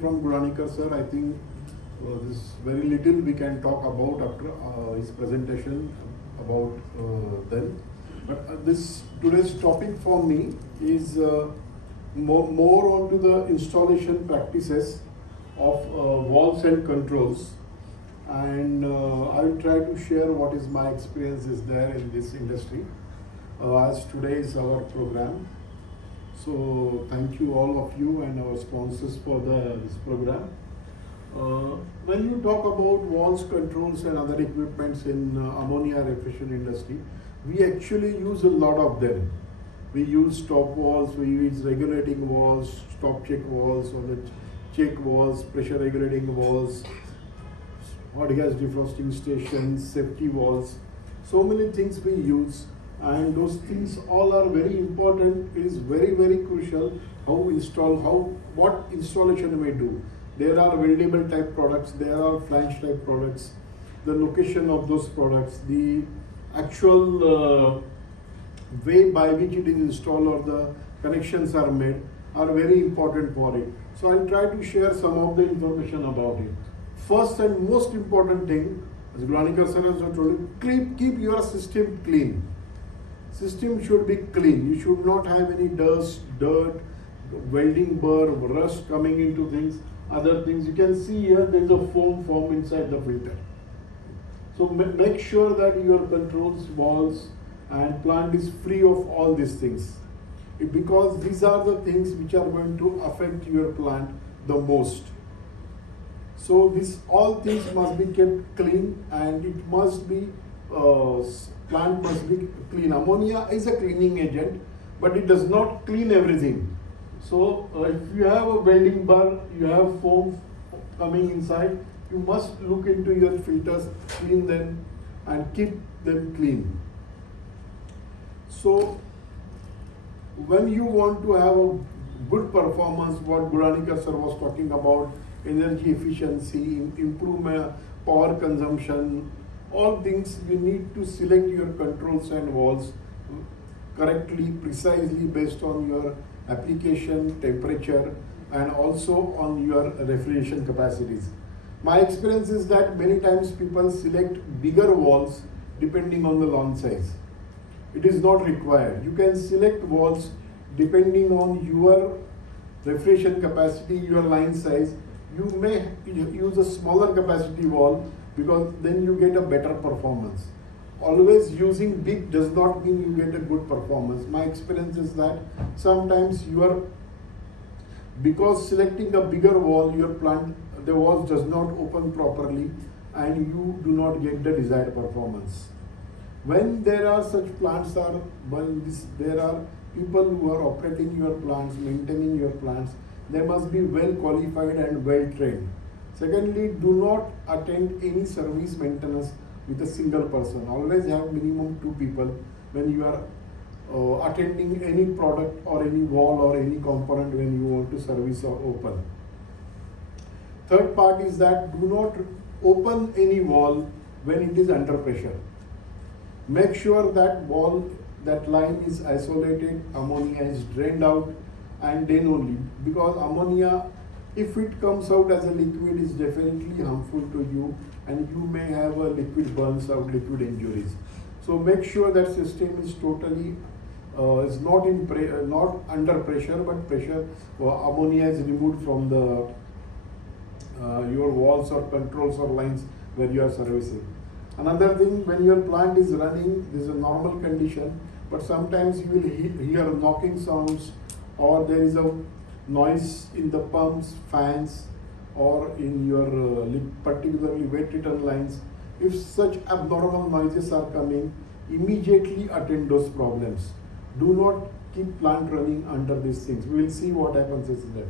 From Guranikar sir, I think this very little we can talk about after his presentation about them. But this today's topic for me is more onto the installation practices of walls and controls, and I will try to share what is my experiences there in this industry as today is our program. So thank you all of you and our sponsors for this program. When you talk about walls, controls and other equipments in ammonia refrigeration industry, we actually use a lot of them. We use stop walls, we use regulating walls, stop check walls, or the check walls, pressure regulating walls, hot gas defrosting stations, safety walls. So many things we use. And those things all are very important. It is very crucial what installation we do. There are weldable type products, there are flange type products, the location of those products, the actual way by which it is installed or the connections are made are very important for it. So I'll try to share some of the information about it. First and most important thing, as Guranikar sir has told you, keep your system clean. System should be clean. You should not have any dust, dirt, welding burr, rust coming into things, other things. You can see here there is a foam form inside the filter. So make sure that your controls, walls and plant is free of all these things. Because these are the things which are going to affect your plant the most. So all things must be kept clean, and it must be plant must be clean. Ammonia is a cleaning agent, but it does not clean everything. So if you have a welding bar, you have foam coming inside, you must look into your filters, clean them and keep them clean. So when you want to have a good performance, what Guranikar sir was talking about, energy efficiency, improvement, power consumption, all things you need to select your controls and walls correctly, precisely based on your application, temperature and also on your refrigeration capacities. My experience is that many times people select bigger walls depending on the lawn size. It is not required. You can select walls depending on your refrigeration capacity, your line size. You may use a smaller capacity wall because then you get a better performance. Always using big does not mean you get a good performance. My experience is that sometimes because selecting a bigger wall, your plant, the walls does not open properly and you do not get the desired performance. When there are such plants there are people who are operating your plants, maintaining your plants, they must be well qualified and well trained. Secondly, do not attend any service maintenance with a single person. Always have minimum 2 people when you are attending any product or any wall or any component when you want to service or open. Third part is that do not open any wall when it is under pressure. Make sure that line is isolated, ammonia is drained out, and then only, because ammonia, if it comes out as a liquid, is definitely harmful to you and you may have a liquid burns out, liquid injuries. So make sure that system is totally is not under pressure, but pressure ammonia is removed from the your walls or controls or lines where you are servicing. Another thing, when your plant is running, this is a normal condition, but sometimes you will hear knocking sounds or there is a noise in the pumps, fans or in your particularly wet return lines. If such abnormal noises are coming, immediately attend those problems. Do not keep plant running under these things. We will see what happens is that.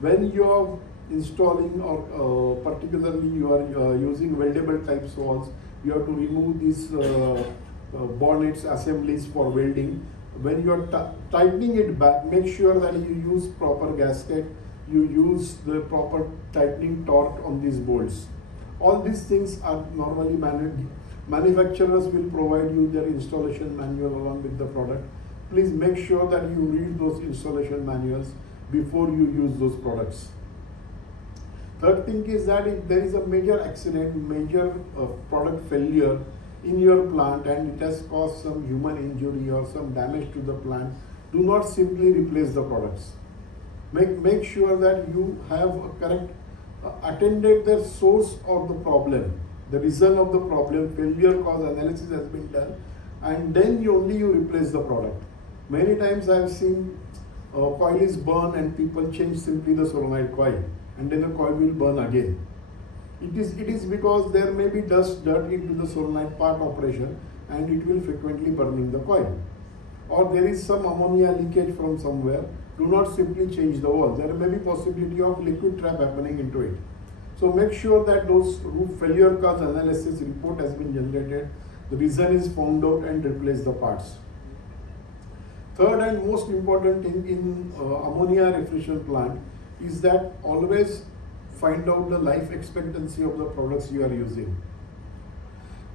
When you are installing or particularly you are using weldable type walls, you have to remove these bonnets assemblies for welding. When you are tightening it back, make sure that you use proper gasket, you use the proper tightening torque on these bolts. All these things are normally manufacturers will provide you their installation manual along with the product. Please make sure that you read those installation manuals before you use those products. Third thing is that if there is a major accident, major product failure in your plant and it has caused some human injury or some damage to the plant, do not simply replace the products. Make sure that you have a correct attended the source of the problem, the reason of the problem, failure cause analysis has been done, and then you replace the product. Many times I have seen coil is burned and people change simply the solenoid coil, and then the coil will burn again. It is because there may be dust, dirt into the solenoid part operation, and it will frequently burning the coil. Or there is some ammonia leakage from somewhere. Do not simply change the valve. There may be possibility of liquid trap happening into it. So make sure that those roof failure cause analysis report has been generated, the reason is found out, and replace the parts. Third and most important thing in ammonia refrigeration plant is that always find out the life expectancy of the products you are using.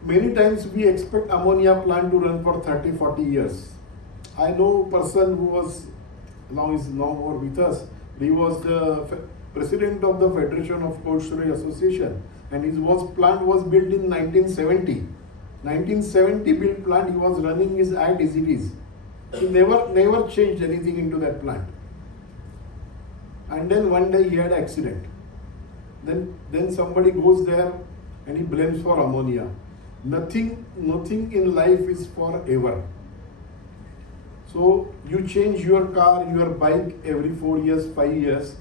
Many times we expect ammonia plant to run for 30-40 years. I know a person who was is no more with us. He was the president of the Federation of Cold Storage Association, and his plant was built in 1970. 1970 built plant, he was running his as it is. He never changed anything into that plant. And then one day he had an accident. Then somebody goes there and he blames for ammonia. Nothing in life is forever. So you change your car, your bike every 4 years, 5 years,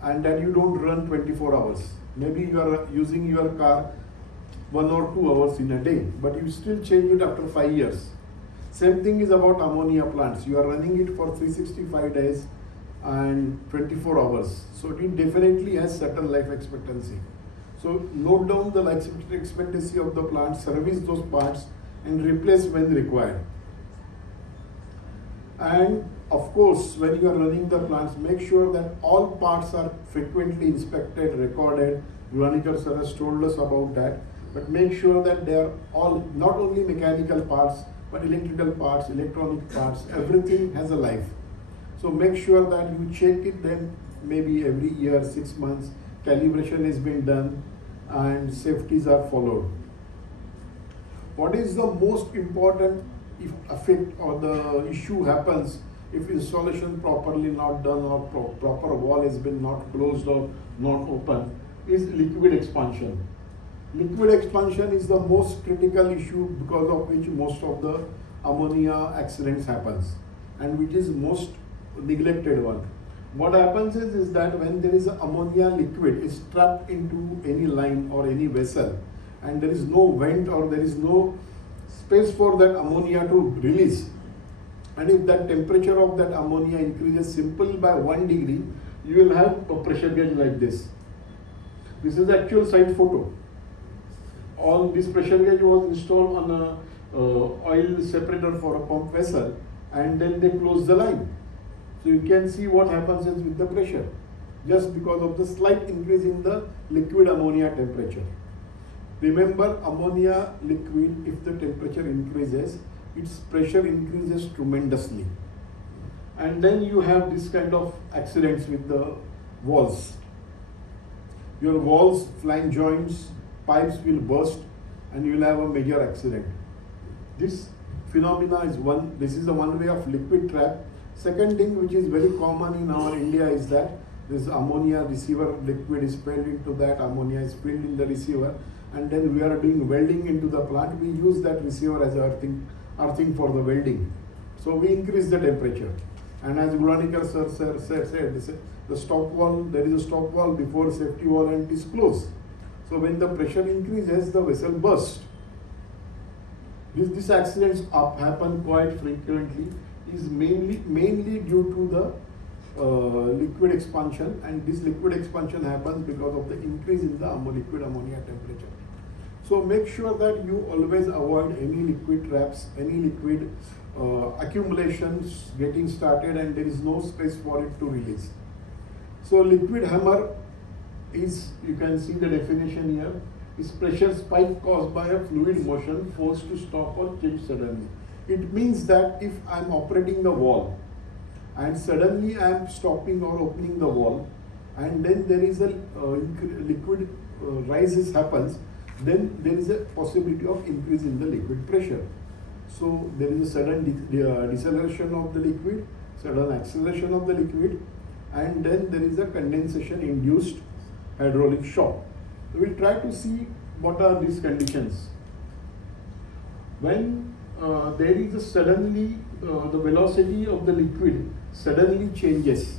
and that you don't run 24 hours. Maybe you are using your car 1 or 2 hours in a day, but you still change it after 5 years. Same thing is about ammonia plants. You are running it for 365 days and 24 hours. So it definitely has certain life expectancy. So note down the life expectancy of the plant, service those parts, and replace when required. And of course, when you are running the plants, make sure that all parts are frequently inspected, recorded. Granikar sir has told us about that. But make sure that they are all not only mechanical parts, but electrical parts, electronic parts, everything has a life. So make sure that you check it then maybe every year, 6 months, calibration is being done and safeties are followed. What is the most important if effect or the issue happens if installation properly not done or proper wall has been not closed or not open is liquid expansion. Liquid expansion is the most critical issue because of which most of the ammonia accidents happens and which is most neglected one. What happens is that when there is ammonia liquid is trapped into any line or any vessel and there is no vent or there is no space for that ammonia to release, and if that temperature of that ammonia increases simple by 1 degree, you will have a pressure gauge like this. This is the actual site photo. All this pressure gauge was installed on a oil separator for a pump vessel, and then they close the line. So you can see what happens is with the pressure, just because of the slight increase in the liquid ammonia temperature. Remember, ammonia liquid, if the temperature increases, its pressure increases tremendously. And then you have this kind of accidents with the walls. Your walls, flange joints, pipes will burst and you will have a major accident. This phenomena is this is the one way of liquid trap. Second thing which is very common in our India is that this ammonia receiver liquid is filled into that, ammonia is filled in the receiver, and then we are doing welding into the plant. We use that receiver as earthing for the welding. So we increase the temperature. And as Granikar sir said, the stop valve, there is a stop valve before safety valve and it is closed. So when the pressure increases, the vessel bursts. These accidents happen quite frequently, is mainly due to the liquid expansion, and this liquid expansion happens because of the increase in the liquid ammonia temperature. So make sure that you always avoid any liquid traps, any liquid accumulations getting started and there is no space for it to release. So liquid hammer is, you can see the definition here, is pressure spike caused by a fluid motion forced to stop or change suddenly. It means that if I am operating the valve and suddenly I am stopping or opening the valve, and then there is a liquid rises happens, then there is a possibility of increase in the liquid pressure. So there is a sudden deceleration of the liquid, sudden acceleration of the liquid, and then there is a condensation induced hydraulic shock. So we'll try to see what are these conditions. When there is a suddenly the velocity of the liquid suddenly changes.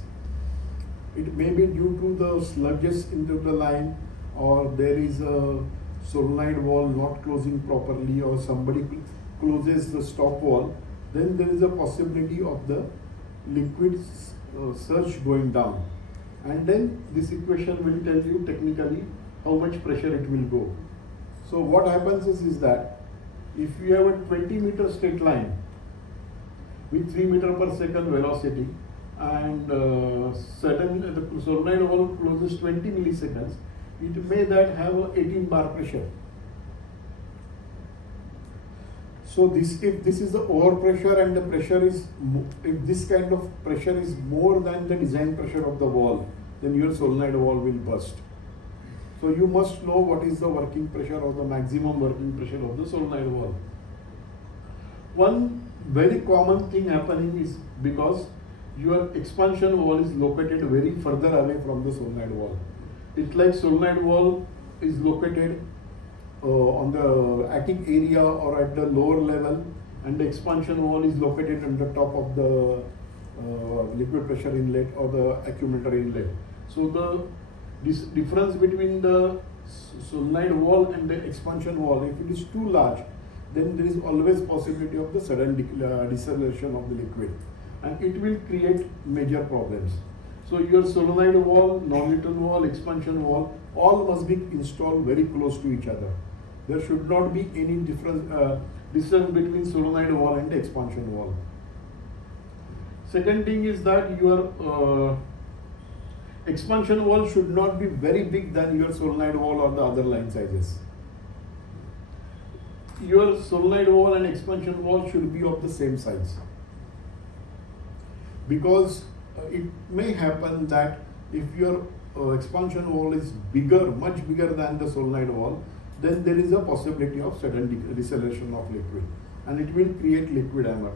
It may be due to the sludges into the line, or there is a solenoid valve not closing properly, or somebody closes the stop valve. Then there is a possibility of the liquid surge going down, and then this equation will tell you technically how much pressure it will go. So what happens is that if you have a 20-meter straight line with 3 meter per second velocity, and suddenly the solenoid valve closes 20 milliseconds, it may that have a 18 bar pressure. So if this is the overpressure and the pressure is, if this kind of pressure is more than the design pressure of the valve, then your solenoid valve will burst. So you must know what is the working pressure or the maximum working pressure of the solenoid valve. One very common thing happening is because your expansion valve is located very further away from the solenoid valve. It's like solenoid valve is located on the attic area or at the lower level, and the expansion valve is located on the top of the liquid pressure inlet or the accumulator inlet. So this difference between the solenoid valve and the expansion valve, if it is too large, then there is always possibility of the sudden deceleration of the liquid, and it will create major problems. So your solenoid valve, non-Newton valve, expansion valve, all must be installed very close to each other. There should not be any distance between solenoid valve and expansion valve. Second thing is that your expansion valve should not be very big than your solenoid valve or the other line sizes. Your solenoid valve and expansion valve should be of the same size, because it may happen that if your expansion valve is bigger, much bigger than the solenoid valve, then there is a possibility of sudden deceleration of liquid, and it will create liquid hammer.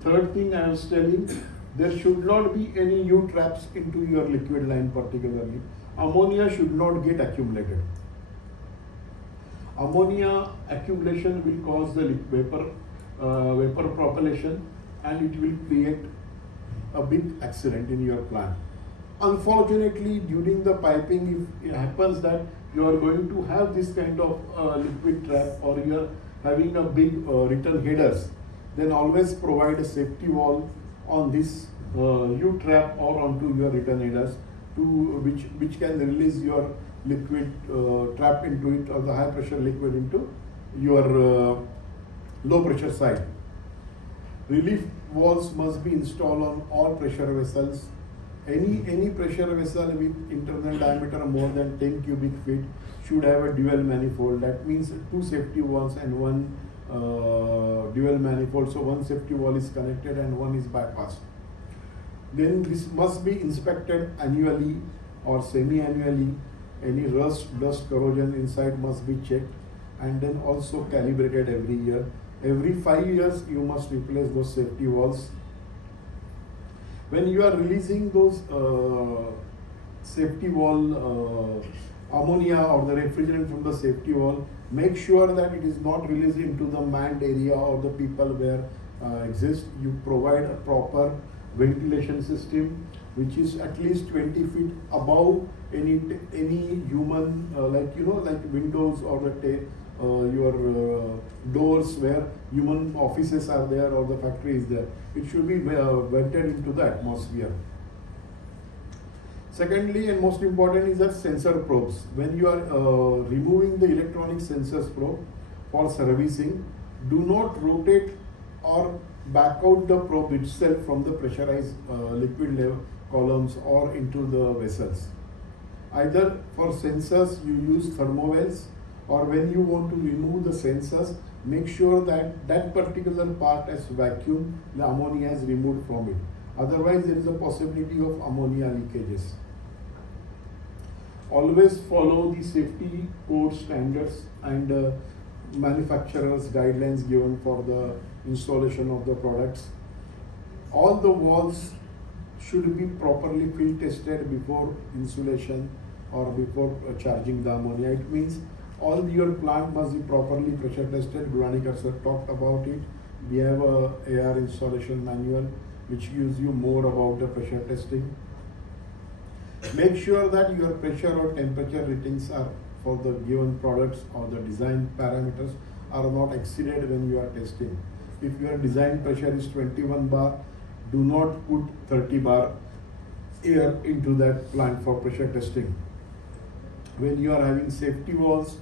Third thing I was telling, there should not be any U-traps into your liquid line particularly. Ammonia should not get accumulated. Ammonia accumulation will cause the vapor propagation, and it will create a big accident in your plant. Unfortunately, during the piping, if it happens that you are going to have this kind of liquid trap, or you are having a big return headers, then always provide a safety valve on this U-trap or onto your return headers, which can release your liquid trap into it, or the high pressure liquid into your low pressure side. Relief valves must be installed on all pressure vessels. Any pressure vessel with internal diameter more than 10 cubic feet should have a dual manifold. That means 2 safety valves and 1 dual manifold. So 1 safety valve is connected and 1 is bypassed. Then this must be inspected annually or semi-annually. Any rust, dust, corrosion inside must be checked, and then also calibrated every year. Every 5 years you must replace those safety valves. When you are releasing those safety valve ammonia or the refrigerant from the safety valve, make sure that it is not released into the manned area or the people where exist. You provide a proper ventilation system which is at least 20 feet above any human like windows or the your doors where human offices are there or the factory is there. It should be vented into the atmosphere. Secondly, and most important, is that sensor probes. When you are removing the electronic sensors probe for servicing, do not rotate or back out the probe itself from the pressurized liquid level columns or into the vessels. Either for sensors you use thermowells, or when you want to remove the sensors, make sure that that particular part is vacuum, the ammonia is removed from it. Otherwise, there is a possibility of ammonia leakages. always follow the safety code standards and manufacturer's guidelines given for the installation of the products. All the walls should be properly field tested before insulation or before charging the ammonia. It means all your plant must be properly pressure tested. Gulanikar sir talked about it. We have a AR installation manual which gives you more about the pressure testing. Make sure that your pressure or temperature ratings are for the given products or the design parameters are not exceeded when you are testing. If your design pressure is 21 bar, do not put 30 bar air into that plant for pressure testing. When you are having safety valves,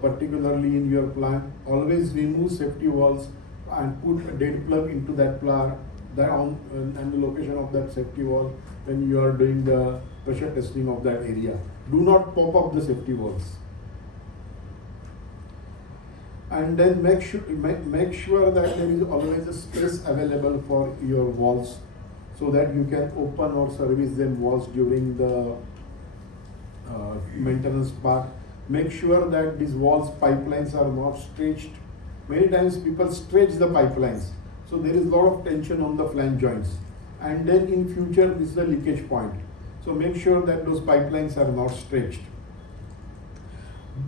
particularly in your plant, always remove safety valves and put a dead plug into that plant and the location of that safety valve when you are doing the pressure testing of that area. Do not pop up the safety valves. And then make sure that there is always a space available for your valves so that you can open or service them valves during the maintenance part. Make sure that these valves pipelines are not stretched. Many times people stretch the pipelines, so there is a lot of tension on the flange joints, and then in future this is a leakage point. So make sure that those pipelines are not stretched.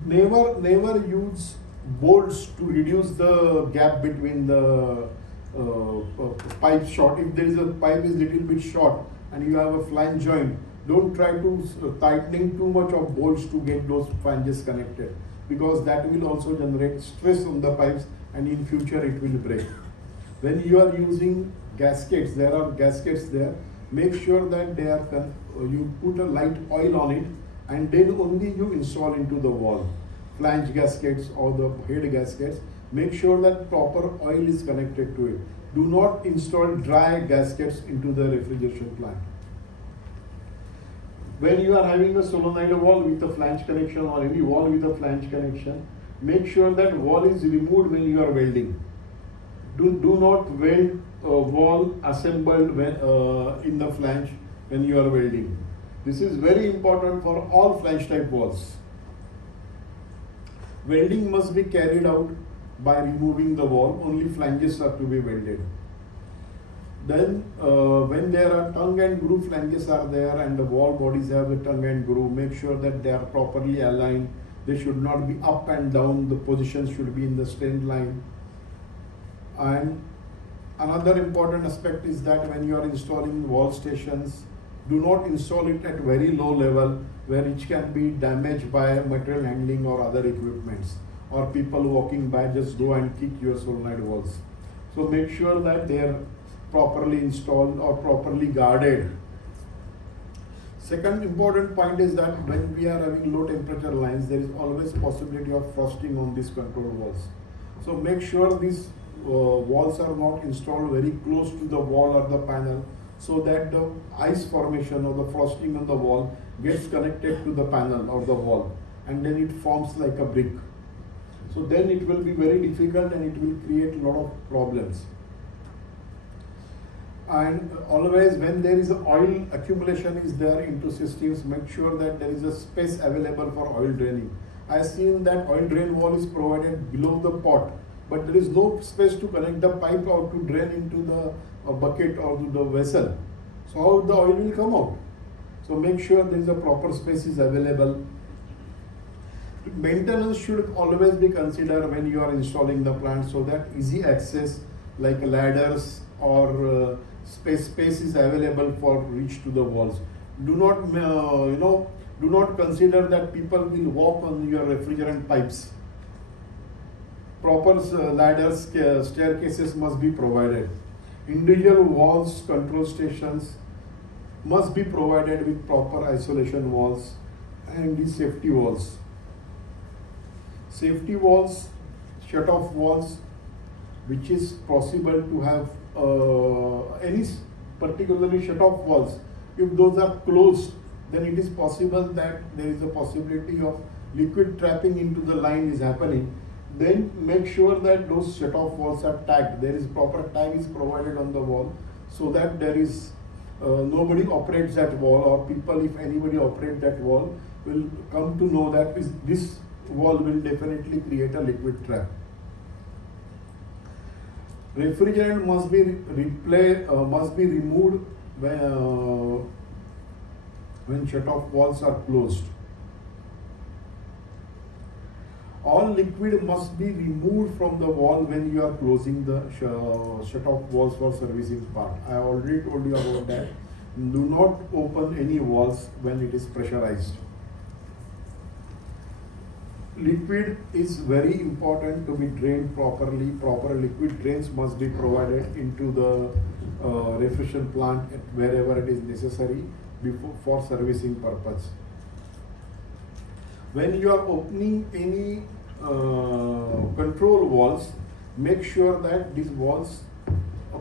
Never use bolts to reduce the gap between the pipe short. If there is a pipe is little bit short and you have a flange joint, don't try to tightening too much of bolts to get those flanges connected, because that will also generate stress on the pipes and in future it will break. When you are using gaskets, there are gaskets there, make sure that they are you put a light oil on it and then only you install into the wall. Flange gaskets or the head gaskets, make sure that proper oil is connected to it. Do not install dry gaskets into the refrigeration plant. When you are having a solenoid wall with a flange connection or any wall with a flange connection, make sure that wall is removed when you are welding. Do not weld a wall assembled when, in the flange when you are welding. This is very important for all flange type walls. Welding must be carried out by removing the wall. Only flanges are to be welded. Then when there are tongue and groove flanges are there and the wall bodies have the tongue and groove, make sure that they are properly aligned. They should not be up and down. The positions should be in the straight line. And another important aspect is that when you are installing wall stations, do not install it at very low level where it can be damaged by material handling or other equipments, or people walking by just go and kick your solenoid walls. So make sure that they are properly installed or properly guarded. Second important point is that when we are having low temperature lines, there is always possibility of frosting on these control walls. So make sure these walls are not installed very close to the wall or the panel, so that the ice formation or the frosting on the wall gets connected to the panel or the wall, and then it forms like a brick. So then it will be very difficult and it will create a lot of problems. And always when there is oil accumulation is there into systems, make sure that there is a space available for oil draining. I have seen that oil drain wall is provided below the pot, but there is no space to connect the pipe or to drain into the bucket or to the vessel. So how the oil will come out? So make sure there is a proper space is available. Maintenance should always be considered when you are installing the plant, so that easy access like ladders or space is available for reach to the walls. Do not do not consider that people will walk on your refrigerant pipes. Proper ladders, staircases must be provided. Individual walls, control stations must be provided with proper isolation walls and the safety walls. Safety walls, shut-off walls, which is possible to have any particularly shut-off walls. If those are closed, then it is possible that there is a possibility of liquid trapping into the line is happening. Then make sure that those shut-off walls are tagged. There is proper tag is provided on the wall, so that there is nobody operates that wall, or people, if anybody operates that wall, will come to know that this wall will definitely create a liquid trap. Refrigerant must be removed when shut-off valves are closed. All liquid must be removed from the wall when you are closing the shut-off valves for servicing part. I already told you about that. Do not open any valves when it is pressurized. Liquid is very important to be drained properly. Proper liquid drains must be provided into the refrigeration plant wherever it is necessary for servicing purpose. When you are opening any control valves, make sure that these valves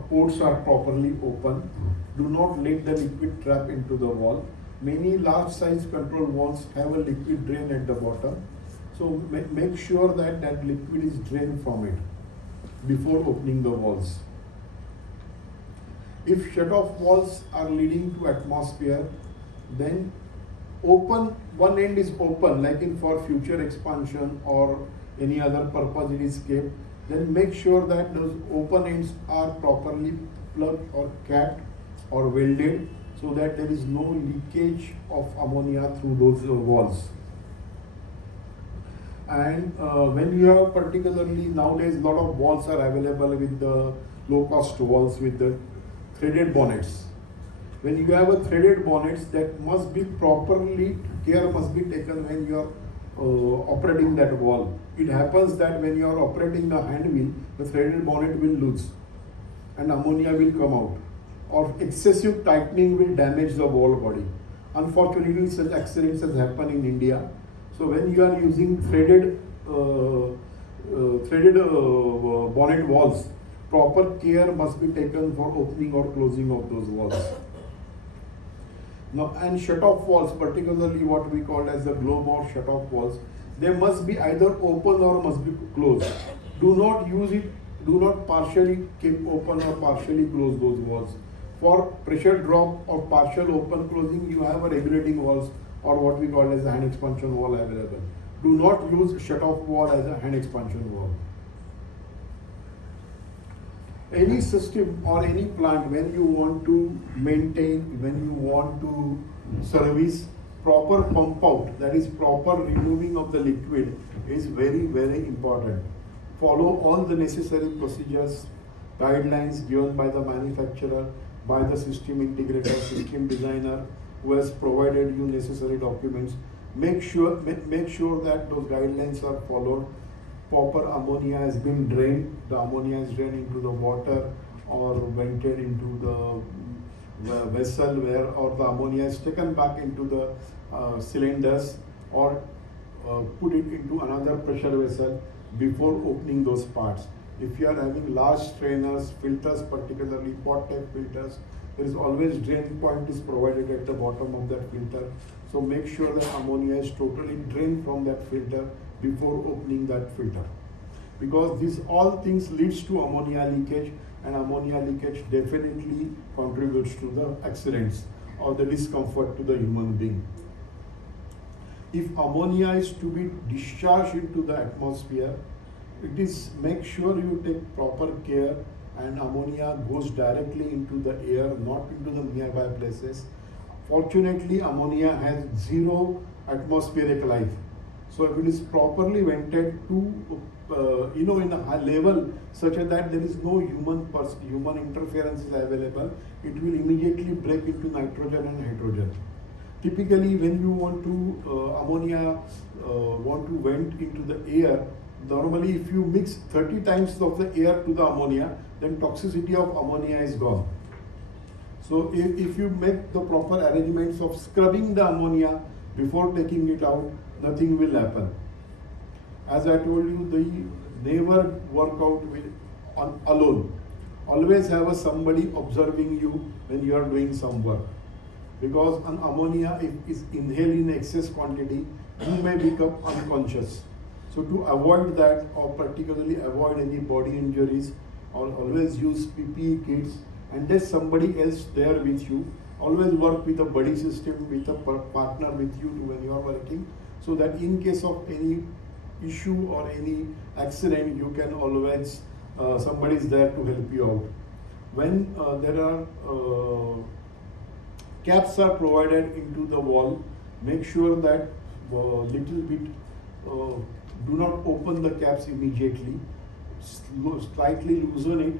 ports are properly open. Do not let the liquid trap into the wall. Many large size control valves have a liquid drain at the bottom. So make sure that that liquid is drained from it before opening the valves. If shut-off valves are leading to atmosphere, then one end is open, like in for future expansion or any other purpose it is kept, then make sure that those open ends are properly plugged or capped or welded so that there is no leakage of ammonia through those valves. And when you have particularly nowadays a lot of valves are available with the low cost valves with the threaded bonnets. When you have a threaded bonnets, that must be properly, care must be taken when you are operating that valve. It happens that when you are operating the hand wheel, the threaded bonnet will loose and ammonia will come out, or excessive tightening will damage the valve body. Unfortunately, such accidents has happened in India. So when you are using threaded bonnet valves, proper care must be taken for opening or closing of those valves. Now, and shut-off valves, particularly what we call as the globe or shut-off valves, they must be either open or must be closed. Do not use it, do not partially keep open or partially close those valves. For pressure drop or partial open closing, you have a regulating valves or what we call as a hand expansion valve available. Do not use shut-off valve as a hand expansion valve. Any system or any plant, when you want to maintain, when you want to service, proper pump out, that is proper removing of the liquid, is very, very important. Follow all the necessary procedures, guidelines given by the manufacturer, by the system integrator, system designer, who has provided you necessary documents. Make sure that those guidelines are followed. Proper ammonia has been drained. The ammonia is drained into the water or vented into the vessel where, or the ammonia is taken back into the cylinders or put it into another pressure vessel before opening those parts. If you are having large strainers, filters, particularly pot type filters, there is always drain point is provided at the bottom of that filter. So make sure that ammonia is totally drained from that filter before opening that filter. Because these all things leads to ammonia leakage, and ammonia leakage definitely contributes to the accidents or the discomfort to the human being. If ammonia is to be discharged into the atmosphere, it is make sure you take proper care and ammonia goes directly into the air, not into the nearby places. Fortunately, ammonia has zero atmospheric life. So if it is properly vented to, in a high level such that there is no human interference is available, it will immediately break into nitrogen and hydrogen. Typically, when you want to ammonia want to vent into the air, normally if you mix 30 times of the air to the ammonia, then toxicity of ammonia is gone. So if you make the proper arrangements of scrubbing the ammonia before taking it out, nothing will happen. As I told you, they never work out alone. Always have somebody observing you when you are doing some work. Because an ammonia, if is inhaled in excess quantity, you may become unconscious. So to avoid that, or particularly avoid any body injuries, always use PPE kits, and there's somebody else there with you Always work with a buddy system, with a partner with you when you are working, so that in case of any issue or any accident, you can always, somebody is there to help you out. When there are caps are provided into the wall, make sure that little bit, do not open the caps immediately, slightly loosen it,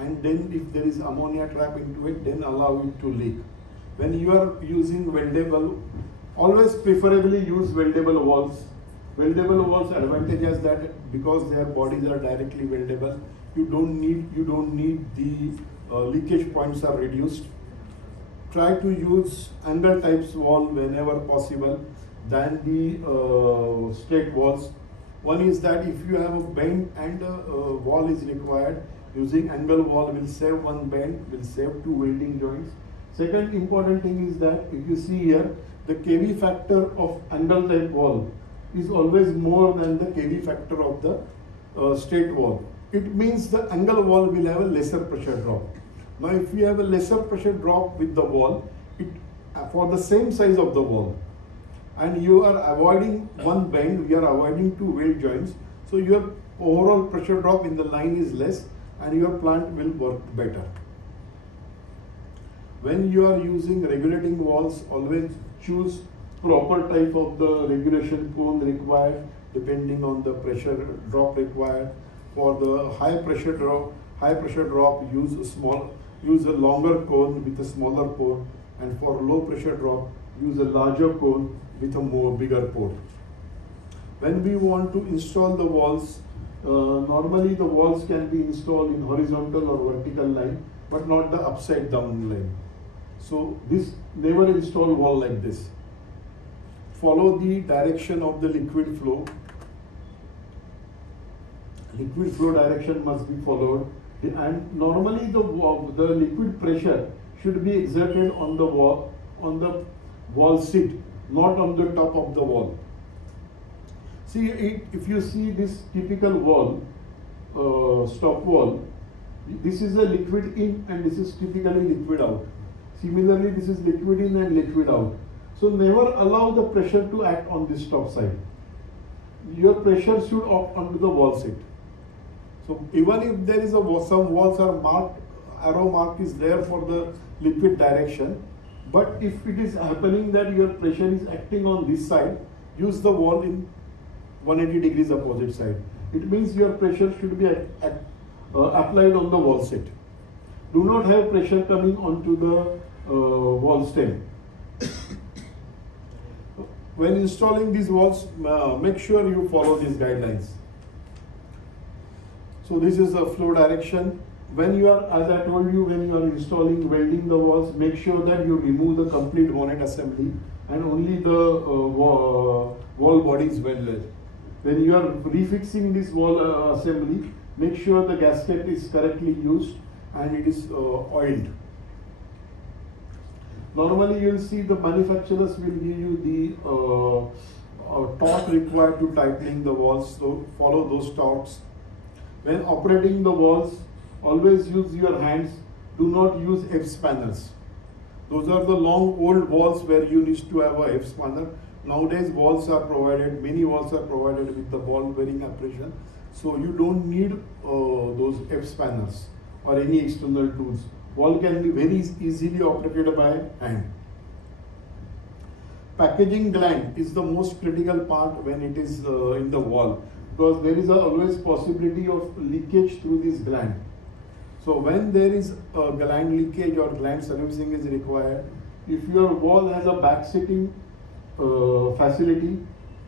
and then if there is ammonia trap into it, then allow it to leak. When you are using weldable, always preferably use weldable walls. Weldable walls advantages that because their bodies are directly weldable, you don't need the leakage points are reduced. Try to use angle types wall whenever possible than the straight walls. One is that if you have a bend and a wall is required, using angle wall will save one bend, will save two welding joints. Second important thing is that if you see here, the KV factor of angle type wall is always more than the KV factor of the straight wall. It means the angle wall will have a lesser pressure drop. Now if you have a lesser pressure drop with the wall, for the same size of the wall, and you are avoiding one bend, you are avoiding two weld joints, so your overall pressure drop in the line is less and your plant will work better. When you are using regulating walls, always choose proper type of the regulation cone required depending on the pressure drop required. For the high pressure drop, use a longer cone with a smaller port, and for low pressure drop, use a larger cone with a bigger port. When we want to install the walls, normally the walls can be installed in horizontal or vertical line, but not the upside down line. So never install wall like this. Follow the direction of the liquid flow. Liquid flow direction must be followed, and normally the liquid pressure should be exerted on the wall seat, not on the top of the wall. See, if you see this typical wall, stop wall, this is a liquid in and this is typically liquid out. Similarly, this is liquid in and liquid out. So never allow the pressure to act on this top side. Your pressure should act onto the wall seat. So even if there is some walls are marked, arrow mark is there for the liquid direction, but if it is happening that your pressure is acting on this side, use the wall in 180 degrees opposite side. It means your pressure should be applied on the wall seat. Do not have pressure coming onto the wall stem. When installing these walls, make sure you follow these guidelines. So this is the flow direction. When you are, as I told you, when you are installing, welding the walls, make sure that you remove the complete bonnet assembly and only the wall body is welded. When you are refixing this wall assembly, make sure the gasket is correctly used and it is oiled. Normally you will see the manufacturers will give you the torque required to tightening the walls, so follow those torques. When operating the walls, always use your hands, do not use F-spanners. Those are the long old walls where you need to have a F-spanner. Nowadays walls are provided, many walls are provided with the ball bearing operation, so you don't need those F-spanners or any external tools. Wall can be very easily operated by hand. Packaging gland is the most critical part when it is in the wall, because there is always possibility of leakage through this gland. So when there is a gland leakage or gland servicing is required, if your wall has a back sitting facility,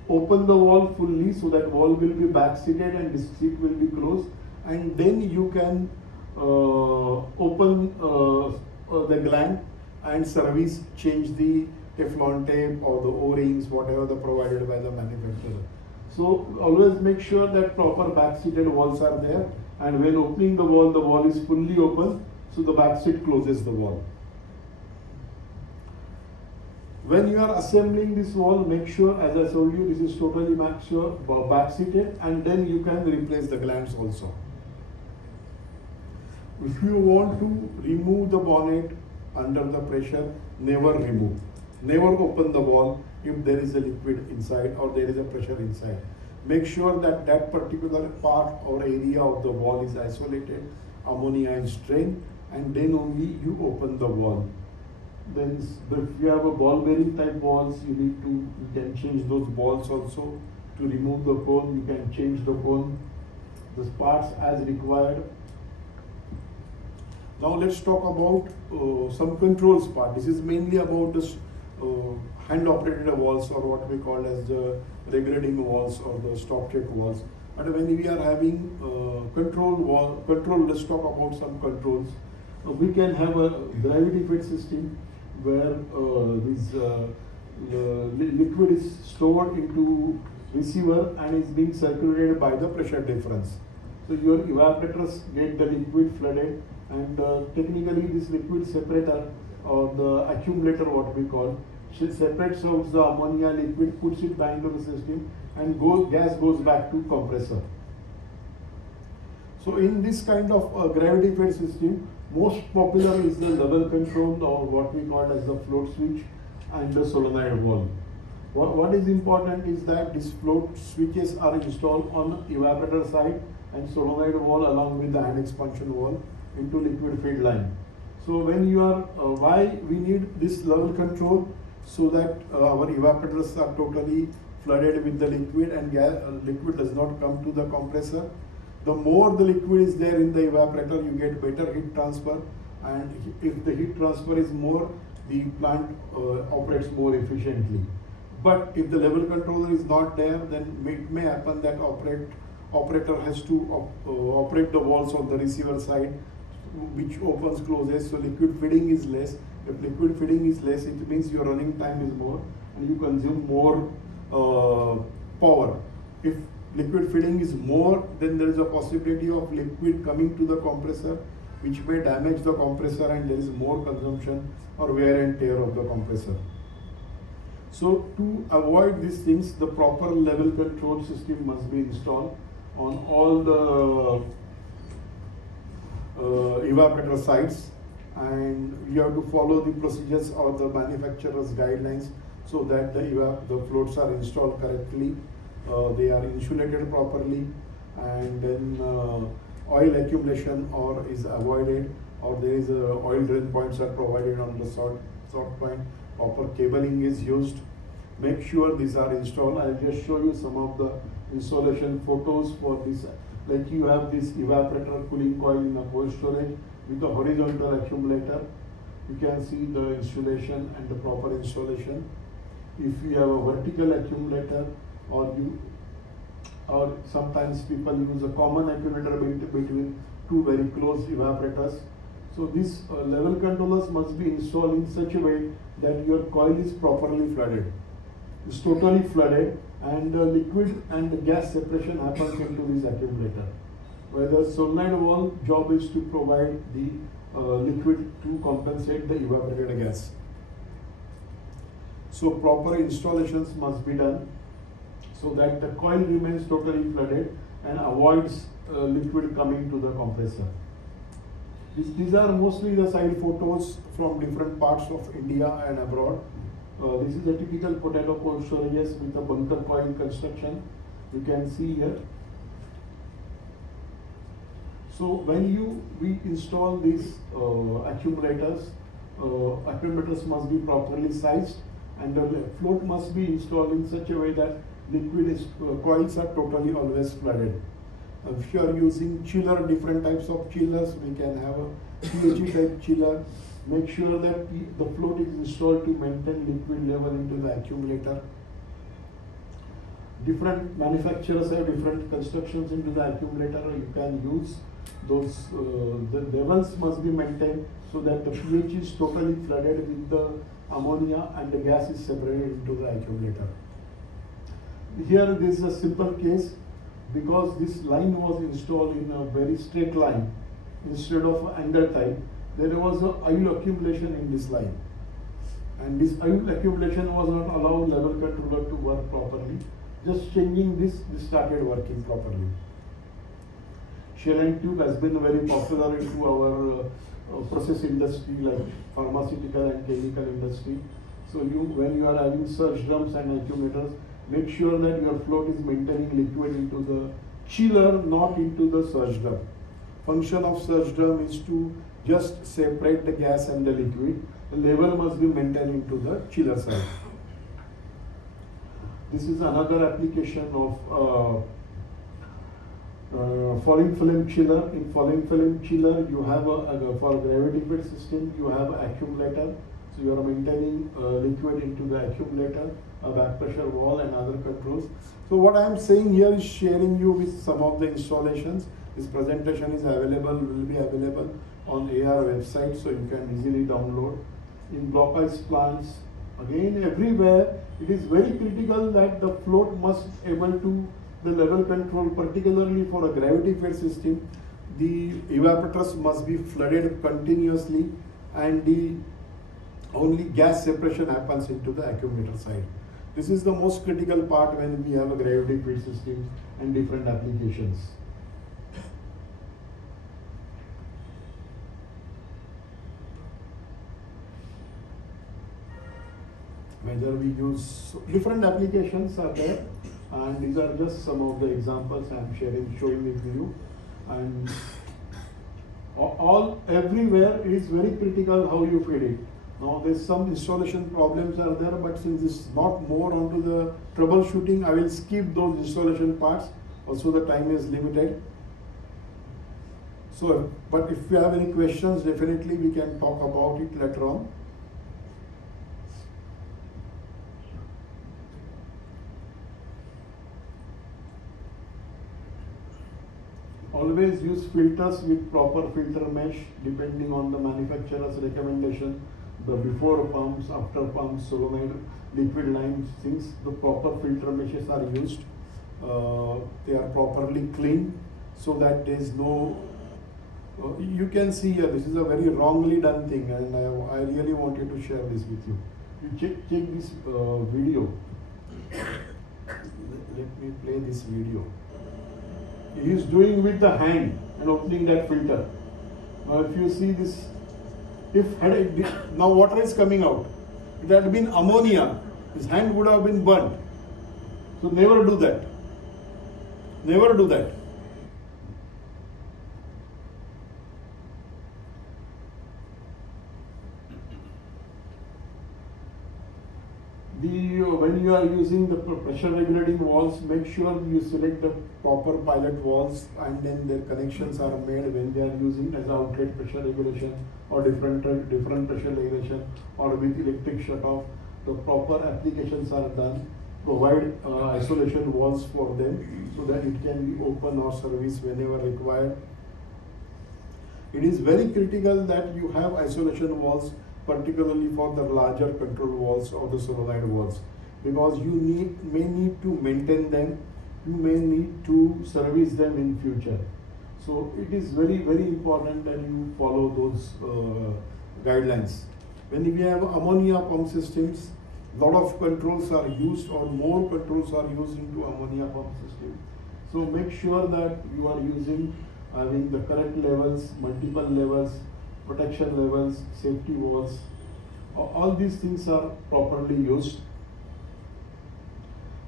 open the wall fully so that wall will be back seated and this seat will be closed, and then you can open the gland and service, change the Teflon tape or the O-rings, whatever provided by the manufacturer. So always make sure that proper back seated walls are there, and when opening the wall is fully open, so the back seat closes the wall. When you are assembling this wall, make sure, as I told you, this is totally back seated, and then you can replace the glands also. If you want to remove the bonnet under the pressure, never remove. Never open the valve if there is a liquid inside or there is a pressure inside. Make sure that that particular part or area of the valve is isolated, ammonia is drained, and then only you open the valve. Then if you have a ball bearing type valves, you can change those balls also. To remove the cone, you can change the cone, the parts as required. Now let's talk about some controls part. This is mainly about the hand operated valves, or what we call as the regulating valves or the stop check valves. But when we are having let's talk about some controls. We can have a gravity fed system where this liquid is stored into receiver and is being circulated by the pressure difference. So your evaporators get the liquid flooded, and technically this liquid separator or the accumulator, what we call, separates out the ammonia liquid, puts it back into the system, and gas goes back to compressor. So in this kind of gravity fed system, most popular is the level control, or what we call as the float switch, and the solenoid valve. What is important is that these float switches are installed on evaporator side and solenoid valve along with the hand expansion valve into liquid feed line. So when you are, why we need this level control? So that our evaporators are totally flooded with the liquid, and liquid does not come to the compressor. The more the liquid is there in the evaporator, you get better heat transfer, and if the heat transfer is more, the plant operates more efficiently. But if the level controller is not there, then it may happen that operator has to operate the valves on the receiver side, which opens, closes, so liquid feeding is less. If liquid feeding is less, it means your running time is more and you consume more power. If liquid feeding is more, then there is a possibility of liquid coming to the compressor, which may damage the compressor, and there is more consumption or wear and tear of the compressor. So to avoid these things, the proper level control system must be installed on all the evaporator sites, and you have to follow the procedures or the manufacturer's guidelines so that the floats are installed correctly, they are insulated properly, and then oil accumulation is avoided, or there is oil drain points are provided on the sort point, proper cabling is used. Make sure these are installed. I'll just show you some of the installation photos for this. Like you have this evaporator cooling coil in a cold storage with a horizontal accumulator. You can see the installation and the proper installation. If you have a vertical accumulator, or sometimes people use a common accumulator between two very close evaporators. So these level controllers must be installed in such a way that your coil is properly flooded. It's totally flooded, and the liquid and the gas separation happens into this accumulator. Where the solenoid valve job is to provide the liquid to compensate the evaporated gas. So proper installations must be done so that the coil remains totally flooded and avoids liquid coming to the compressor. These are mostly the side photos from different parts of India and abroad. This is a typical potato cold storages with a bunker coil construction. You can see here. So when we install these accumulators must be properly sized, and the float must be installed in such a way that coils are totally always flooded. If you are using chiller, different types of chillers, we can have a PHE type chiller. Make sure that the float is installed to maintain liquid level into the accumulator. Different manufacturers have different constructions into the accumulator. You can use those, the levels must be maintained so that the pH is totally flooded with the ammonia and the gas is separated into the accumulator. Here this is a simple case, because this line was installed in a very straight line instead of angle type. There was an oil accumulation in this line, and this oil accumulation was not allowed level controller to work properly. Just changing this started working properly. Shell and tube has been very popular into our process industry like pharmaceutical and chemical industry. So when you are having surge drums and accumulators, make sure that your float is maintaining liquid into the chiller, not into the surge drum. Function of surge drum is to just separate the gas and the liquid. The level must be maintained into the chiller side. This is another application of falling film chiller. In falling film chiller, you have for gravity fed system, you have accumulator. So you are maintaining liquid into the accumulator, a back pressure valve and other controls. So what I am saying here is sharing you with some of the installations. This presentation is available, will be available on AR website, so you can easily download. In block ice plants, again everywhere, it is very critical that the float must able to the level control, particularly for a gravity fed system. The evaporators must be flooded continuously and the only gas separation happens into the accumulator side. This is the most critical part when we have a gravity fed system and different applications. Whether we use different applications are there, and these are just some of the examples I am showing with you. And everywhere it is very critical how you feed it. Now there's some installation problems are there, but since it's not more onto the troubleshooting, I will skip those installation parts. Also the time is limited. So, but if you have any questions, definitely we can talk about it later on. Always use filters with proper filter mesh depending on the manufacturer's recommendation. The before pumps, after pumps, solenoid, liquid lines, since the proper filter meshes are used, they are properly cleaned so that there is no, you can see here, this is a very wrongly done thing, and I really wanted to share this with you. You check this video. Let me play this video. He is doing with the hand and opening that filter. Now if you see this, now water is coming out. If it had been ammonia, his hand would have been burnt. So never do that. Never do that. When you are using the pressure regulating valves, make sure you select the proper pilot valves and then their connections are made when they are using as outlet pressure regulation or different pressure regulation or with electric shutoff. The proper applications are done. Provide isolation valves for them so that it can be open or service whenever required. It is very critical that you have isolation valves, particularly for the larger control valves or the solenoid valves, because you may need to maintain them, you may need to service them in future. So it is very, very important that you follow those guidelines. When we have ammonia pump systems, lot of controls are used or more controls are used into ammonia pump system. So make sure that you are having the correct levels, multiple levels, protection levels, safety walls. All these things are properly used.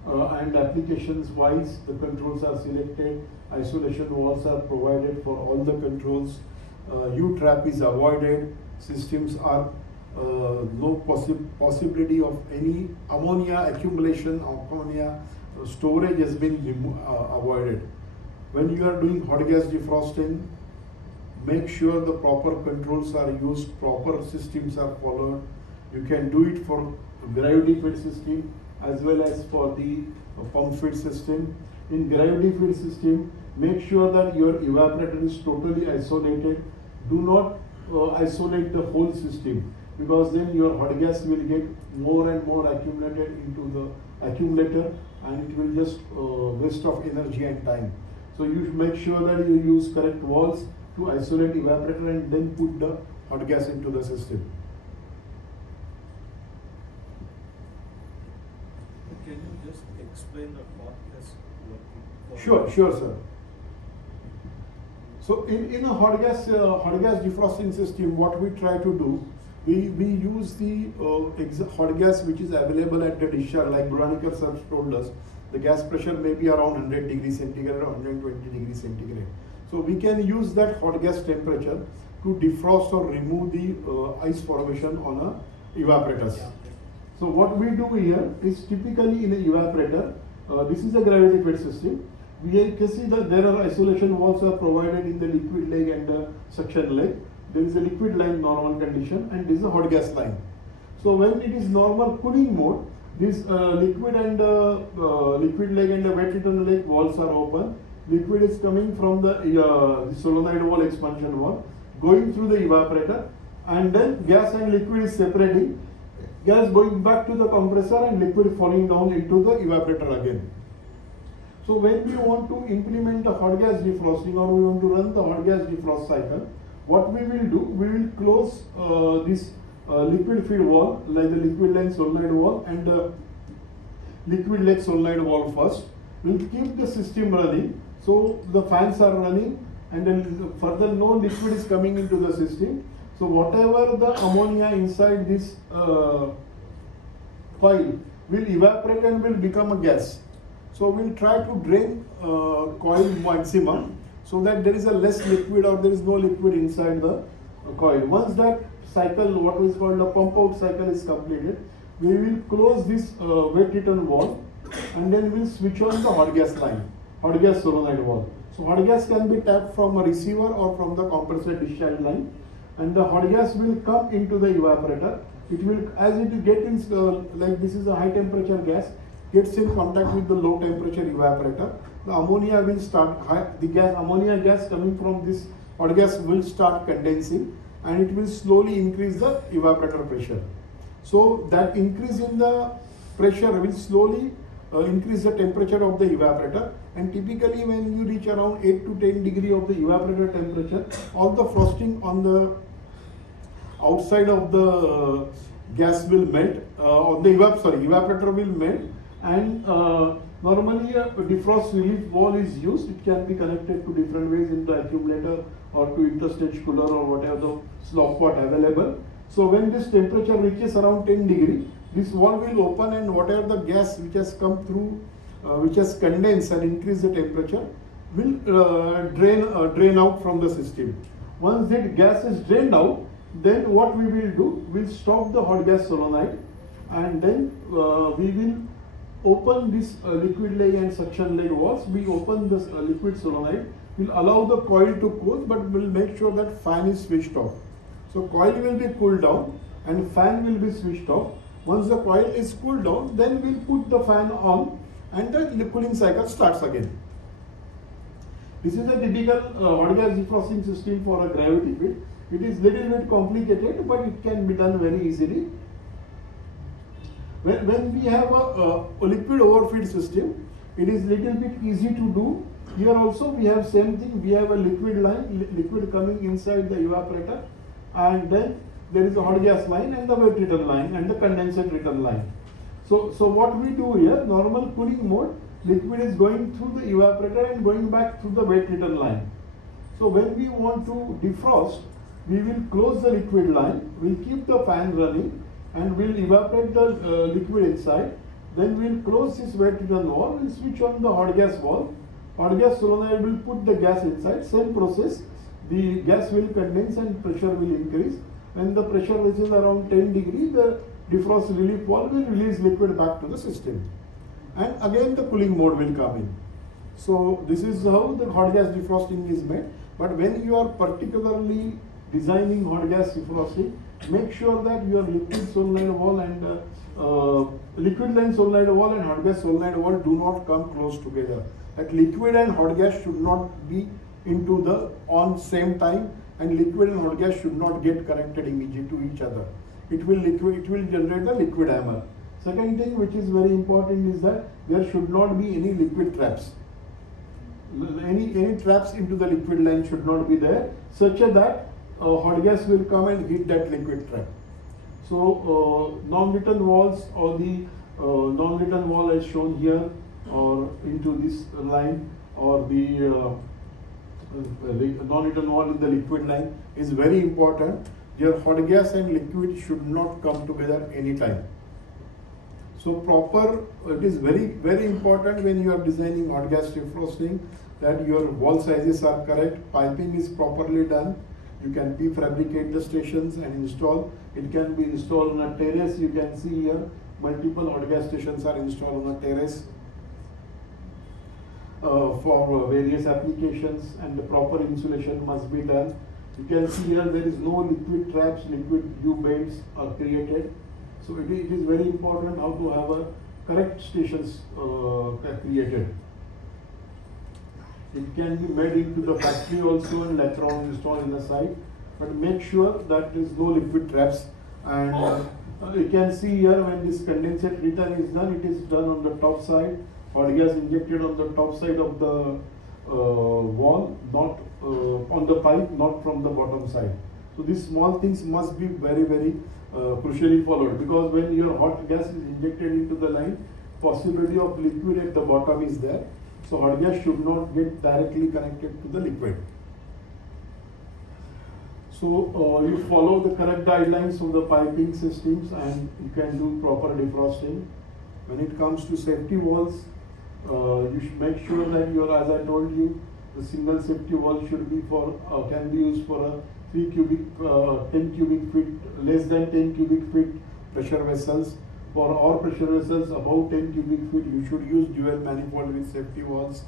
And applications wise, the controls are selected, isolation walls are provided for all the controls, U-trap is avoided, systems are no possibility of any ammonia accumulation, ammonia storage has been avoided. When you are doing hot gas defrosting, make sure the proper controls are used, proper systems are followed. You can do it for gravity fed system as well as for the pump fed system. In gravity fed system, make sure that your evaporator is totally isolated. Do not isolate the whole system, because then your hot gas will get more and more accumulated into the accumulator and it will just waste of energy and time. So you should make sure that you use correct valves to isolate evaporator and then put the hot gas into the system. Can you just explain the hot gas working? Sure, sir. So in a hot gas defrosting system, what we try to do, we use the hot gas which is available at the discharge, like Bruniker sir told us. The gas pressure may be around 100 degrees centigrade or 120 degrees centigrade. So we can use that hot gas temperature to defrost or remove the ice formation on a evaporator. So what we do here is typically in an evaporator, this is a gravity fed system. We can see that there are isolation walls are provided in the liquid leg and the suction leg. There is a liquid line normal condition and this is a hot gas line. So when it is normal cooling mode, this liquid and liquid leg and the wet return leg walls are open. Liquid is coming from the solenoid wall, expansion wall, going through the evaporator, and then gas and liquid is separating. Gas going back to the compressor and liquid falling down into the evaporator again. So when we want to implement the hot gas defrosting or we want to run the hot gas defrost cycle, what we will do, we will close this liquid feed wall, like the liquid line solenoid wall and the liquid leg solenoid wall first. We'll keep the system running, so the fans are running and then further no liquid is coming into the system. So whatever the ammonia inside this coil will evaporate and will become a gas. So we'll try to drain coil maximum so that there is a less liquid or there is no liquid inside the coil. Once that cycle, what is called the pump out cycle, is completed, we will close this wet return wall and then we'll switch on the hot gas line, hot gas solenoid wall. So hot gas can be tapped from a receiver or from the compressor discharge line, and the hot gas will come into the evaporator. It will, as it gets in, like this is a high temperature gas, gets in contact with the low temperature evaporator. The ammonia will start, ammonia gas coming from this hot gas will start condensing and it will slowly increase the evaporator pressure. So that increase in the pressure will slowly increase the temperature of the evaporator, and typically when you reach around 8 to 10 degree of the evaporator temperature, all the frosting on the outside of the gas will melt, or the evaporator will melt, and normally a defrost relief wall is used. It can be connected to different ways in the accumulator or to interstage cooler or whatever the slop pot available. So when this temperature reaches around 10 degree, this wall will open and whatever the gas which has come through, which has condensed and increased the temperature, will drain out from the system. Once that gas is drained out, then what we will do, we'll stop the hot gas solenoid and then we will open this liquid leg and suction leg walls. We open this liquid solenoid, we'll allow the coil to cool, but we'll make sure that fan is switched off. So coil will be cooled down and fan will be switched off. Once the coil is cooled down, then we'll put the fan on and the cooling cycle starts again. This is a typical hot gas defrosting system for a gravity feed. It is little bit complicated, but it can be done very easily. When we have a liquid overfeed system, it is little bit easy to do. Here also we have same thing. We have a liquid line, liquid coming inside the evaporator, and then there is a hot gas line and the wet return line and the condensate return line. So what we do here, normal cooling mode, liquid is going through the evaporator and going back through the wet return line. So when we want to defrost, we will close the liquid line, we'll keep the fan running and we'll evaporate the liquid inside. Then we'll close this wet return wall, we'll switch on the hot gas valve. Hot gas solenoid will put the gas inside, same process. The gas will condense and pressure will increase. When the pressure reaches around 10 degree, the defrost relief valve will release liquid back to the system. And again the cooling mode will come in. So this is how the hot gas defrosting is made. But when you are particularly designing hot gas defrosting, make sure that your liquid solenoid wall and liquid line solenoid wall and hot gas solenoid wall do not come close together. That liquid and hot gas should not be into the on same time, and liquid and hot gas should not get connected immediately to each other. It will generate the liquid hammer. Second thing which is very important is that there should not be any liquid traps. Any traps into the liquid line should not be there, such that hot gas will come and hit that liquid trap. So non-return walls or the non-return wall as shown here or into this line, or the non-return valve in the liquid line is very important. Your hot gas and liquid should not come together anytime. So proper, it is very important when you are designing hot gas defrosting that your wall sizes are correct, piping is properly done. You can prefabricate the stations and install. It can be installed on a terrace. You can see here multiple hot gas stations are installed on a terrace for various applications, and the proper insulation must be done. You can see here there is no liquid traps, liquid U bends are created. So it is very important how to have a correct stations created. It can be made into the factory also and later on installed in the site, but make sure that there is no liquid traps. And you can see here when this condensate return is done, it is done on the top side. Hot gas injected on the top side of the wall, not on the pipe, not from the bottom side. So these small things must be very crucially followed, because when your hot gas is injected into the line, possibility of liquid at the bottom is there. So hot gas should not get directly connected to the liquid. So you follow the correct guidelines of the piping systems and you can do proper defrosting. When it comes to safety valves, you should make sure that as I told you, the single safety valve should be can be used for a 10 cubic feet, less than 10 cubic feet pressure vessels. For all pressure vessels above 10 cubic feet, you should use dual manifold with safety valves.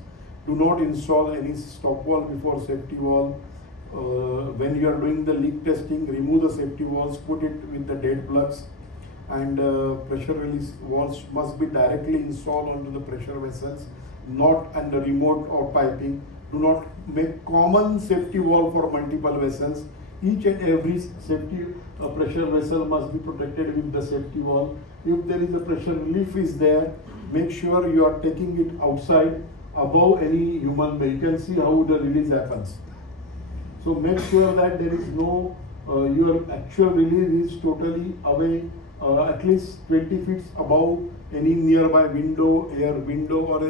Do not install any stop valve before safety valve. When you are doing the leak testing, remove the safety valves, put it with the dead plugs, and pressure release valves must be directly installed onto the pressure vessels, not under remote or piping. Do not make common safety valve for multiple vessels. Each and every safety pressure vessel must be protected with the safety valve. If there is a pressure relief is there, make sure you are taking it outside above any human being. You can see how the release happens. So make sure that there is no, your actual release is totally away, at least 20 feet above any nearby window, air window, or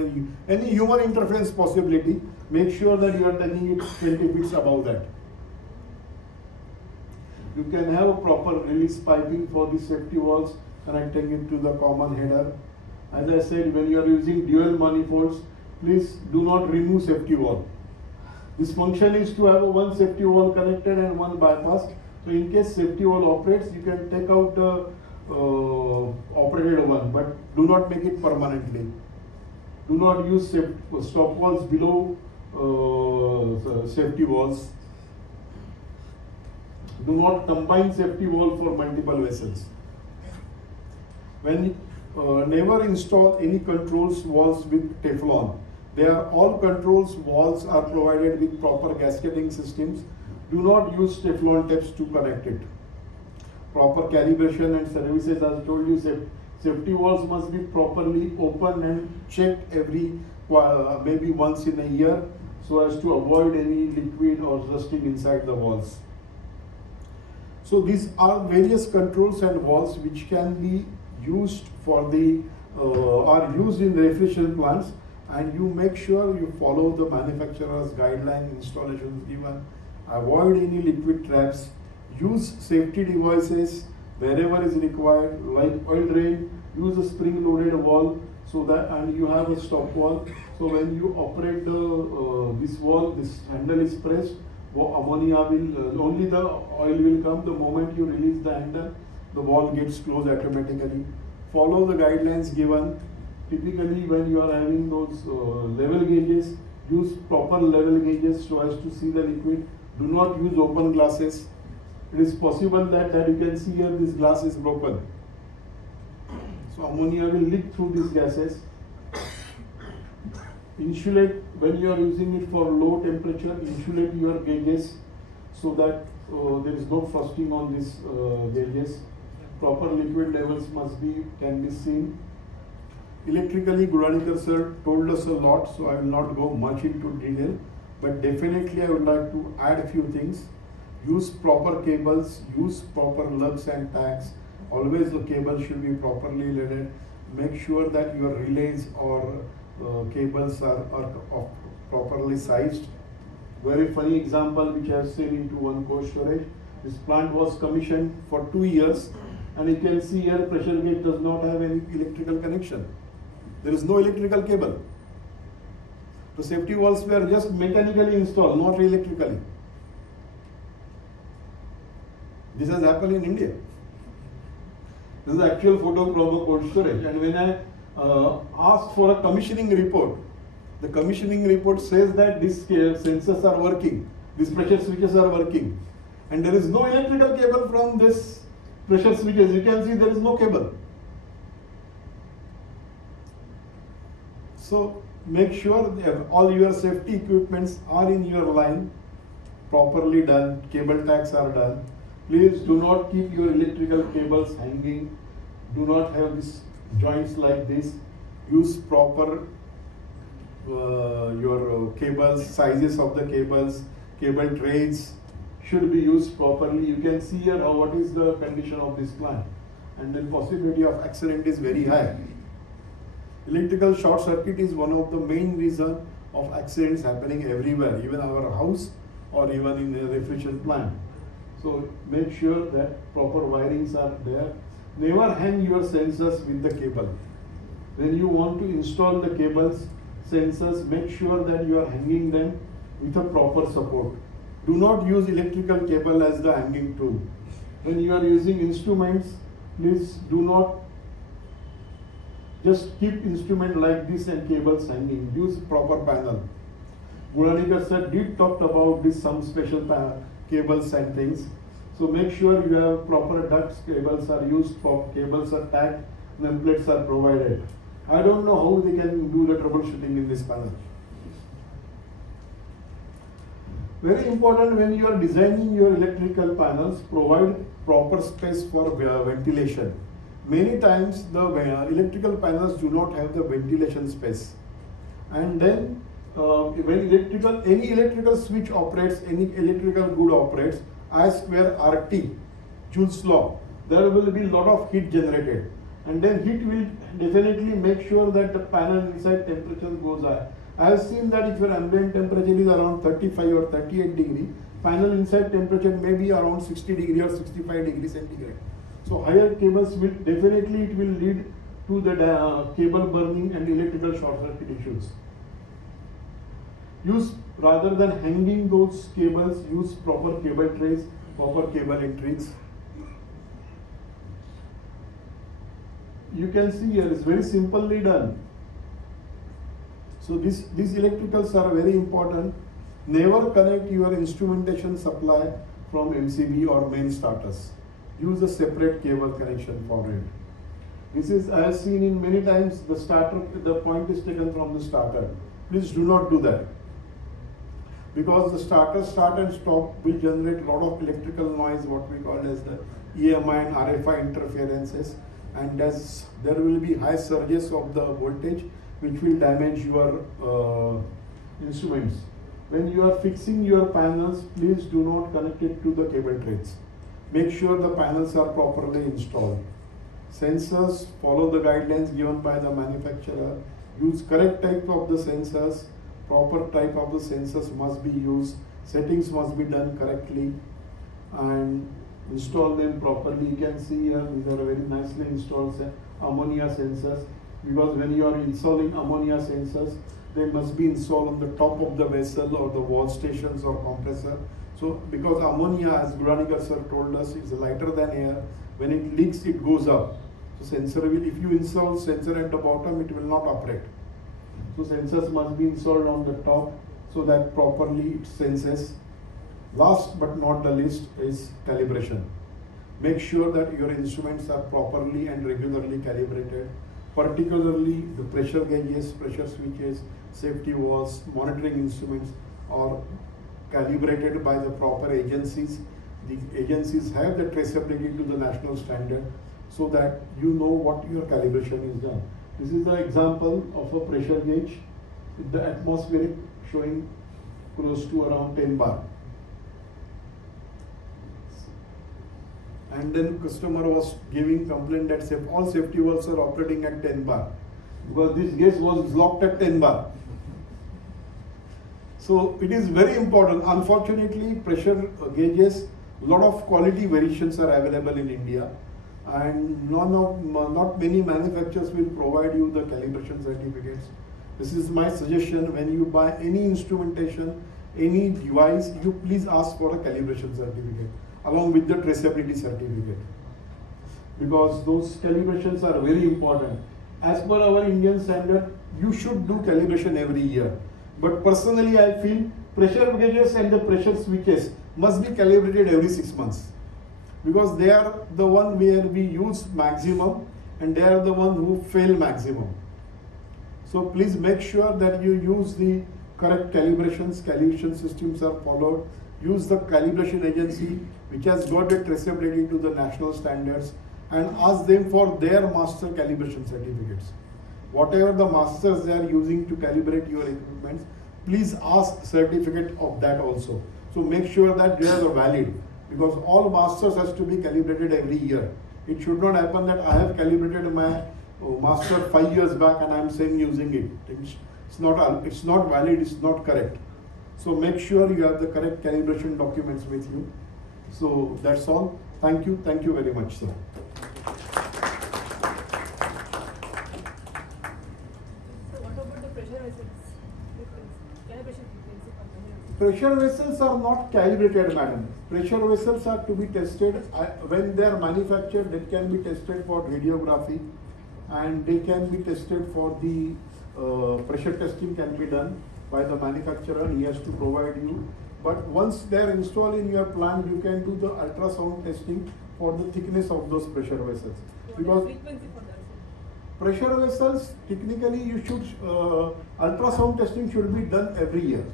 any human interference possibility. Make sure that you are taking it 20 feet above that. You can have a proper release piping for the safety valves, connecting it to the common header. As I said, when you are using dual manifolds, please do not remove safety valve. This function is to have one safety valve connected and one bypassed. So in case safety valve operates, you can take out the operated one, but do not make it permanently. Do not use stop valves below safety valves. Do not combine safety valve for multiple vessels. When never install any controls valves with Teflon. They are all controls valves are provided with proper gasketing systems. Do not use Teflon tapes to connect it. Proper calibration and services, as I told you, safety valves must be properly opened and checked every maybe once in a year, so as to avoid any liquid or rusting inside the valves. So these are various controls and valves which can be used for the are used in refrigeration plants, and you make sure you follow the manufacturer's guideline installations given. Avoid any liquid traps. Use safety devices wherever is required, like oil drain. Use a spring-loaded valve so that, and you have a stop valve. So when you operate this valve, this handle is pressed. Ammonia will only the oil will come. The moment you release the handle, the valve gets closed automatically. Follow the guidelines given. Typically, when you are having those level gauges, use proper level gauges so as to see the liquid. Do not use open glasses. It is possible that you can see here this glass is broken. So ammonia will leak through these gases. Insulate, when you are using it for low temperature, insulate your gauges so that there is no frosting on these gauges. Proper liquid levels can be seen. Electrically, Gudanikar sir told us a lot, so I will not go much into detail, but definitely I would like to add a few things. Use proper cables, use proper lugs and tags. Always the cable should be properly leaded. Make sure that your relays or cables are properly sized. Very funny example which I have seen into one cold storage. This plant was commissioned for 2 years, and you can see here pressure gauge does not have any electrical connection. There is no electrical cable. The safety valves were just mechanically installed, not electrically. This has happened in India. This is the actual photo from a cold storage. And when I asked for a commissioning report, the commissioning report says that these sensors are working, these pressure switches are working, and there is no electrical cable from this pressure switches. You can see there is no cable. So make sure that all your safety equipments are in your line, properly done, cable tags are done. Please do not keep your electrical cables hanging. Do not have these joints like this. Use proper your cables, sizes of the cables, cable trays should be used properly. You can see here what is the condition of this plant, and then possibility of accident is very high. Electrical short circuit is one of the main reasons of accidents happening everywhere, even our house or even in a refrigeration plant. So make sure that proper wirings are there. Never hang your sensors with the cable. When you want to install the cables, sensors, make sure that you are hanging them with a proper support. Do not use electrical cable as the hanging tool. When you are using instruments, please do not just keep instrument like this and cables hanging. Use proper panel. Gulanikar sir did talk about this, some special cables and things. So make sure you have proper ducts, cables are used, for cables are tagged, templates are provided. I don't know how they can do the troubleshooting in this panel. Very important, when you are designing your electrical panels, provide proper space for ventilation. Many times the electrical panels do not have the ventilation space. And then when any electrical switch operates, any electrical good operates, I square RT, Joule's law, there will be a lot of heat generated. And then heat will definitely make sure that the panel inside temperature goes high. I have seen that if your ambient temperature is around 35 or 38 degree, panel inside temperature may be around 60 degree or 65 degree centigrade. So higher cables will definitely, it will lead to the cable burning and electrical short circuit issues. Use, rather than hanging those cables, use proper cable trays, proper cable intrigues. You can see here, it's very simply done. So these electricals are very important. Never connect your instrumentation supply from MCB or main starters. Use a separate cable connection for it. This is, I have seen in many times, the starter, the point is taken from the starter. Please do not do that. Because the starter start and stop will generate a lot of electrical noise, what we call as the EMI and RFI interferences. And as there will be high surges of the voltage, which will damage your instruments. When you are fixing your panels, please do not connect it to the cable trays. Make sure the panels are properly installed. Sensors, follow the guidelines given by the manufacturer. Use correct type of the sensors. Proper type of the sensors must be used. Settings must be done correctly. And install them properly. You can see here, these are very nicely installed ammonia sensors. Because when you are installing ammonia sensors, they must be installed on the top of the vessel or the wall stations or compressor. So because ammonia, as Gulanikar sir told us, is lighter than air. When it leaks, it goes up. So sensor will, if you install sensor at the bottom, it will not operate. So sensors must be installed on the top so that properly it senses. Last but not the least is calibration. Make sure that your instruments are properly and regularly calibrated. Particularly the pressure gauges, pressure switches, safety valves, monitoring instruments are calibrated by the proper agencies. The agencies have the traceability to the national standard so that you know what your calibration is done. This is the example of a pressure gauge with the atmospheric showing close to around 10 bar. And then customer was giving complaint that all safety valves are operating at 10 bar because this gauge was locked at 10 bar. So it is very important. Unfortunately, pressure gauges, lot of quality variations are available in India, and not many manufacturers will provide you the calibration certificates. This is my suggestion: when you buy any instrumentation, any device, you please ask for a calibration certificate along with the traceability certificate, because those calibrations are very important. As per our Indian standard, you should do calibration every year. But personally, I feel pressure gauges and the pressure switches must be calibrated every 6 months, because they are the one where we use maximum and they are the one who fail maximum. So please make sure that you use the correct calibrations, calibration systems are followed. Use the calibration agency which has got the traceability to the national standards, and ask them for their master calibration certificates. Whatever the masters they are using to calibrate your equipment, please ask certificate of that also. So make sure that they are valid, because all masters has to be calibrated every year. It should not happen that I have calibrated my master 5 years back and I am same using it. It's not valid, it's not correct. So make sure you have the correct calibration documents with you. So that's all. Thank you very much, sir. Pressure vessels are not calibrated, madam. Pressure vessels are to be tested when they are manufactured. They can be tested for radiography, and they can be tested for the pressure testing can be done by the manufacturer. He has to provide you. But once they are installed in your plant, you can do the ultrasound testing for the thickness of those pressure vessels. Because frequency for that? Pressure vessels, technically, you should ultrasound testing should be done every year.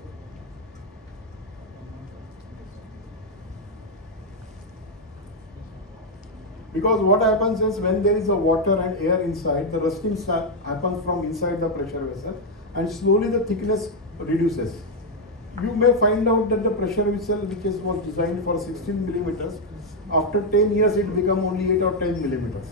Because what happens is, when there is a water and air inside, the rusting happens from inside the pressure vessel, and slowly the thickness reduces. You may find out that the pressure vessel, which was designed for 16 millimeters, after 10 years it become only 8 or 10 millimeters.